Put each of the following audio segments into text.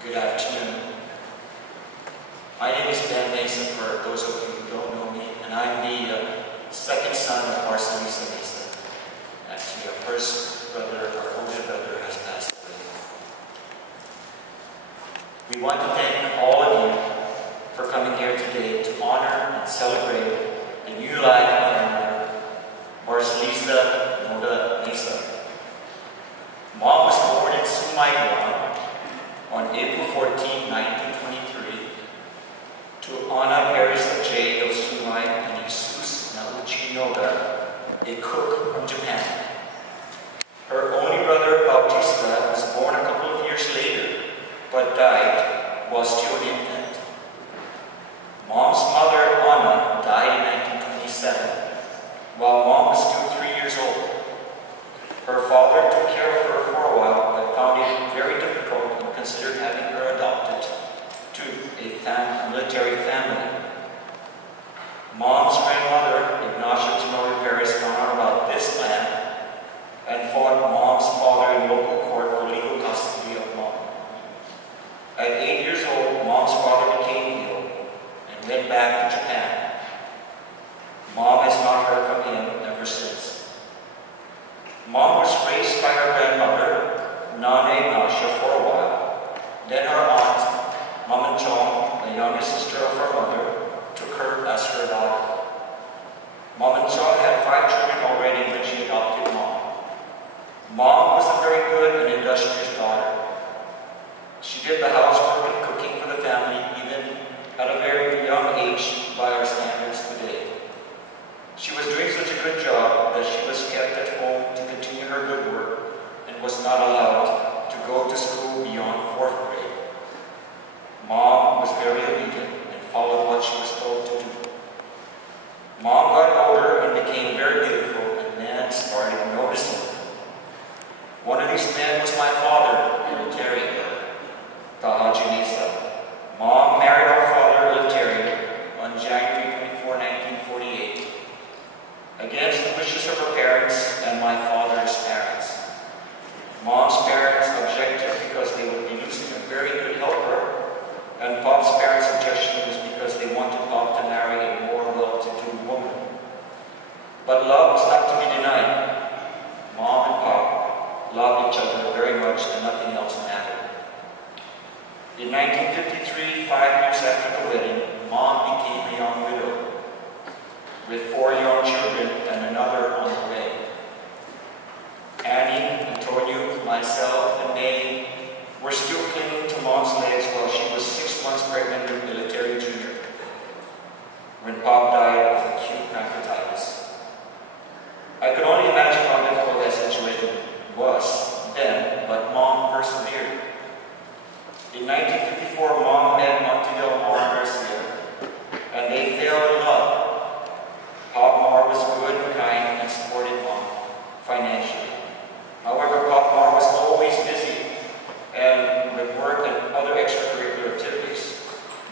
Good afternoon. My name is Ben Mesa, for those of you who don't know me, and I'm the second son of Marcelisa Mesa. Actually, our first brother, our older brother, has passed away. We want to thank all of you for coming here today to honor and celebrate the new life of our Marcelisa Noda Mesa. Mom was born in Sumay, Guam, on April 14, 1923, to Ana Perez J. of Sumay and Jesus Nauchi Noda, a cook from Japan. Her only brother, Bautista, was born a couple of years later, but died while still an infant. Mom's mother, Ana, died in 1927, while Mom was still 3 years old. Her father took care of her for a while, but found it very difficult and considered having her adopted to a military family. Mom's grandmother, Ignacio Tenorio Perez, found out about this plan and fought Mom's father in local court for legal custody of Mom. At 8 years old, Mom's father became ill and went back to Japan. Mom has not heard from him ever since. Mom was raised by her grandmother, Nana Ignacia, for a while. Then her aunt, Mama Chong, the youngest sister of her mother, took her as her daughter. Mama Chong had 5 children already when she adopted Mom. Mom was a very good and industrious daughter. She did the housework and cooking for the family, even at a very young age by our standards today. She was doing such a good job that she was kept at home to continue her good work and was not allowed to go to school beyond 4th grade. Mom was very obedient and followed what she was told to do. Mom got older and became very beautiful, and men started noticing her. One of these men was my father, Eleuterio Tahaji Mesa. Mom married our father, Eleuterio, on January 24, 1948. Against the wishes of her parents and my father's parents. Mom's parents objected because they would be losing a very good helper, and Pop's parents' objection was because they wanted Pop to marry a more well-to-do woman. But love was not to be denied. Mom and Pop loved each other very much, and nothing else mattered. In 1953, 5 years after the wedding, Mom became a young widow, with 4 young children and another on the way. Annie, Antonio, myself, and May were still clinging to Mom's legs while she was 6 months pregnant with Eleuterio Jr. when Pop died of acute pancreatitis. I could only imagine how difficult that situation was then, but Mom persevered. In 1954, Mom met Montiel Mar Garcia, and they fell in love. Pop Mar was good and kind and supported Mom financially. However, Pop Mar was always busy and with work and other extracurricular activities.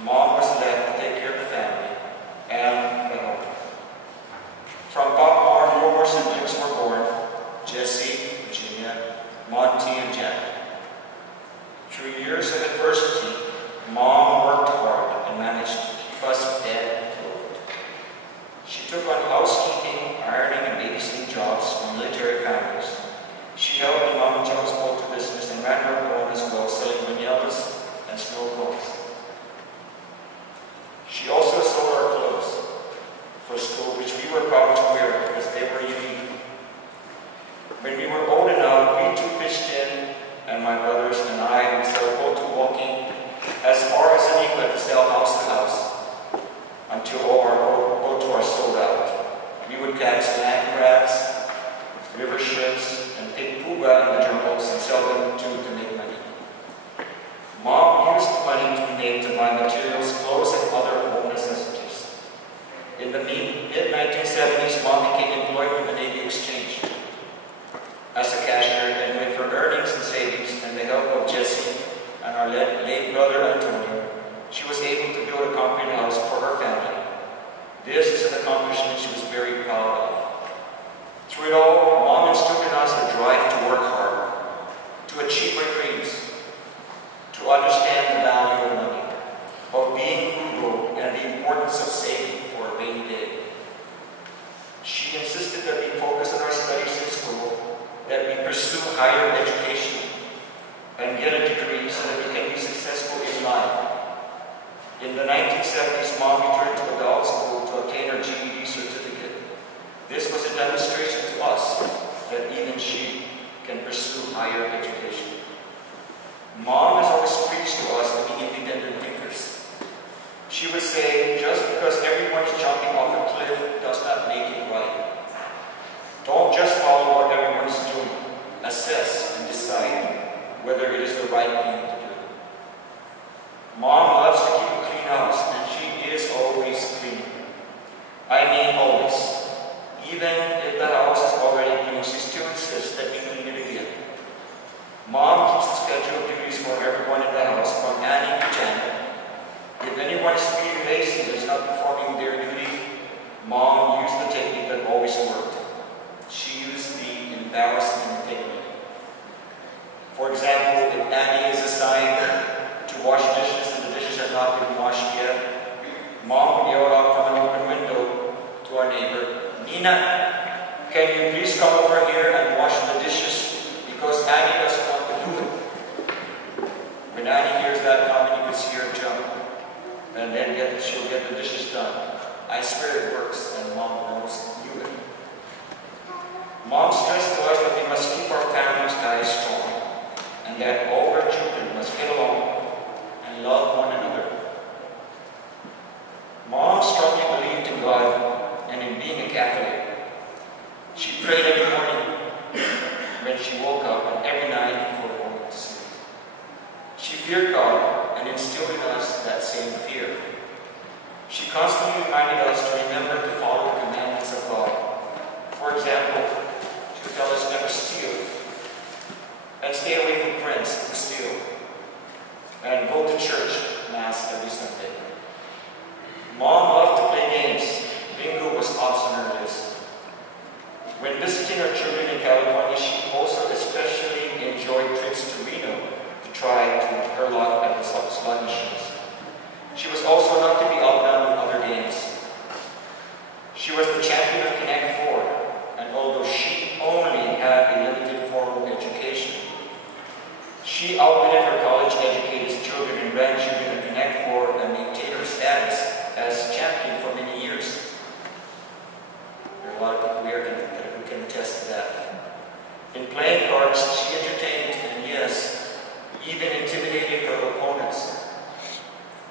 Mom was left to take care of the family and the home. From Pop Mar, 4 more siblings were born: Jessie, Virginia, Monty, and Janet. Through years of adversity, Mom worked hard and managed to keep us fed. She took on housekeeping, ironing, and babysitting jobs from military families. She helped in Mama Joe's poultry business and ran her own as well, selling buñuelos and snow cones. She also sold our clothes for school, which we were proud to wear because they were unique. When we were old enough, we two pitched in, and my brothers and I would sell poultry, walking as far as Aniqua to sell house to house, until all our boats were sold out. We would catch land crabs, river shrimps, and pick puga in the jungles and sell them to make money. Mom used the money to be made to buy materials, clothes, and other home necessities. In the mid-1970s, Mom became employed with the Navy Exchange as a cashier, and with her earnings and savings and the help of Jessie and our late brother Antonio, she was able to build a concrete house for her family. This is an accomplishment she was very proud of. Through it all, Mom instilled in us the drive to work hard, to achieve our dreams, to understand that we pursue higher education and get a degree so that we can be successful in life. In the 1970s, Mom returned to adult school to obtain her GED certificate. This was a demonstration to us that even she can pursue higher education. Mom has always preached to us to be independent thinkers. She would say, just because everyone is jumping off a cliff does not make it right. Don't just follow what everyone is doing. Assess and decide whether it is the right thing to do. Mom loves to keep a clean house, and she is always clean. I mean always. Even if the house is already clean, she still insists that we clean it again. Mom keeps a schedule of duties for everyone in the house, from Annie to Janet. If anyone is feeling lazy and is not performing their duty, Mom used the technique that always worked. She used the embarrassment technique. For example, if Annie is assigned to wash dishes and the dishes have not been washed yet, Mom would yell out from an open window to our neighbor, "Nina, can you please come over here and wash the dishes because Annie doesn't want to do it?" When Annie hears that comment, you can see her jump, and then she'll get the dishes done. I swear it works, and Mom knew it. Mom stressed to us that we must keep our family ties strong, and that all our children must get along and love one another. Mom strongly believed in God and in being a Catholic. She prayed every morning when she woke up and every night before going to sleep. She feared God and instilled in us that same fear. She constantly reminded us to remember to follow the commandments of God. For example, she would tell us never steal, and stay away from friends who steal, and go to church, Mass every Sunday. Mom loved to play games. Bingo was tops on her list. When visiting her children in California, she also especially enjoyed trips to Reno to try her luck at the slot machines. She was also not to be outdone with other games. She was the champion of Connect Four, and although she only had a limited formal education, she outwitted her college-educated children and grandchildren in Connect Four and maintained her status as champion for many years. There are a lot of people here who can attest to that. In playing cards, she entertained and, yes, even intimidated her opponents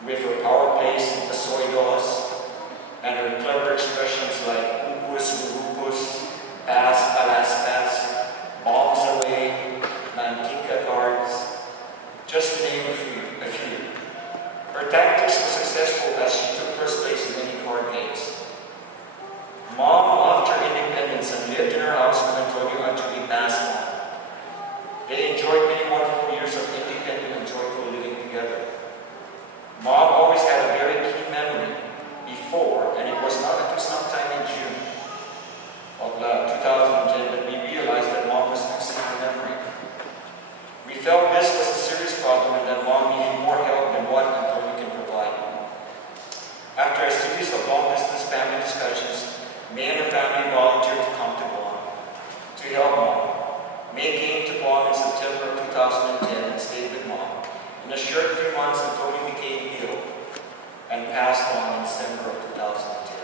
with her power plays and pasoidos and her clever expressions like upus, upus, pass, alas, pass, bombs away, mantika cards, just to name a few. Her tactics were successful as she took first place in many card games. Mom loved her independence and lived in her house with Antonio and Julie passed on. They enjoyed many wonderful years of independent and joyful living together. Mom always had a very keen memory before, and it was not until sometime in June of 2010 that we realized that Mom was losing her memory. We felt this was a serious problem and that Mom needed more help than what Antonio can provide. After a series of long-distance family discussions, May and her family volunteered to come to Guam to help Mom. May came to Guam in September of 2010 and stayed with Mom. In a short few months, Antonio became ill and passed on in December of 2010.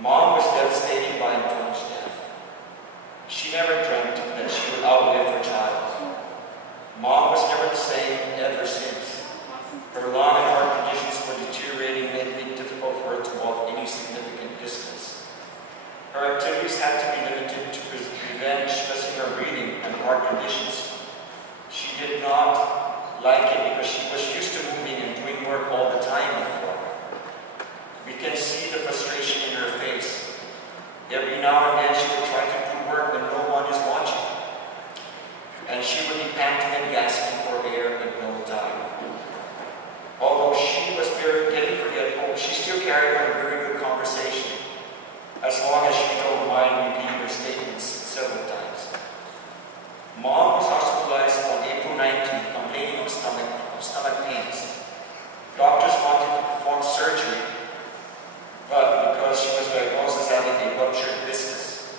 Mom was devastated by Antonio's death. She never dreamt that she would outlive her child. Mom was never the same ever since. Her lung and heart conditions were deteriorating, making it difficult for her to walk any significant distance. Her activities had to be limited to prevent stressing her breathing and heart conditions. She did not like it because she was used to moving and doing work all the time before. We can see the frustration in her face. Every now and then she would try to do work when no one is watching. And she would be panting and gasping for air in no time. Although she was getting forgetful, she still carried on a very good conversation, as long as she don't mind repeating her statements several times. Mom was hospitalized on April 19th, complaining of stomach pains. Doctors wanted to perform surgery, but because she was diagnosed as having a ruptured viscus,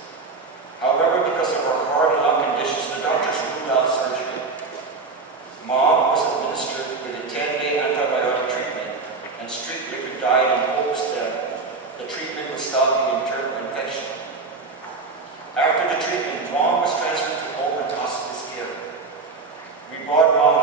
administered with a 10-day antibiotic treatment and strict liquid diet in hopes that the treatment would stop the internal infection. After the treatment, Mom was transferred to home and hospice care. We brought Mom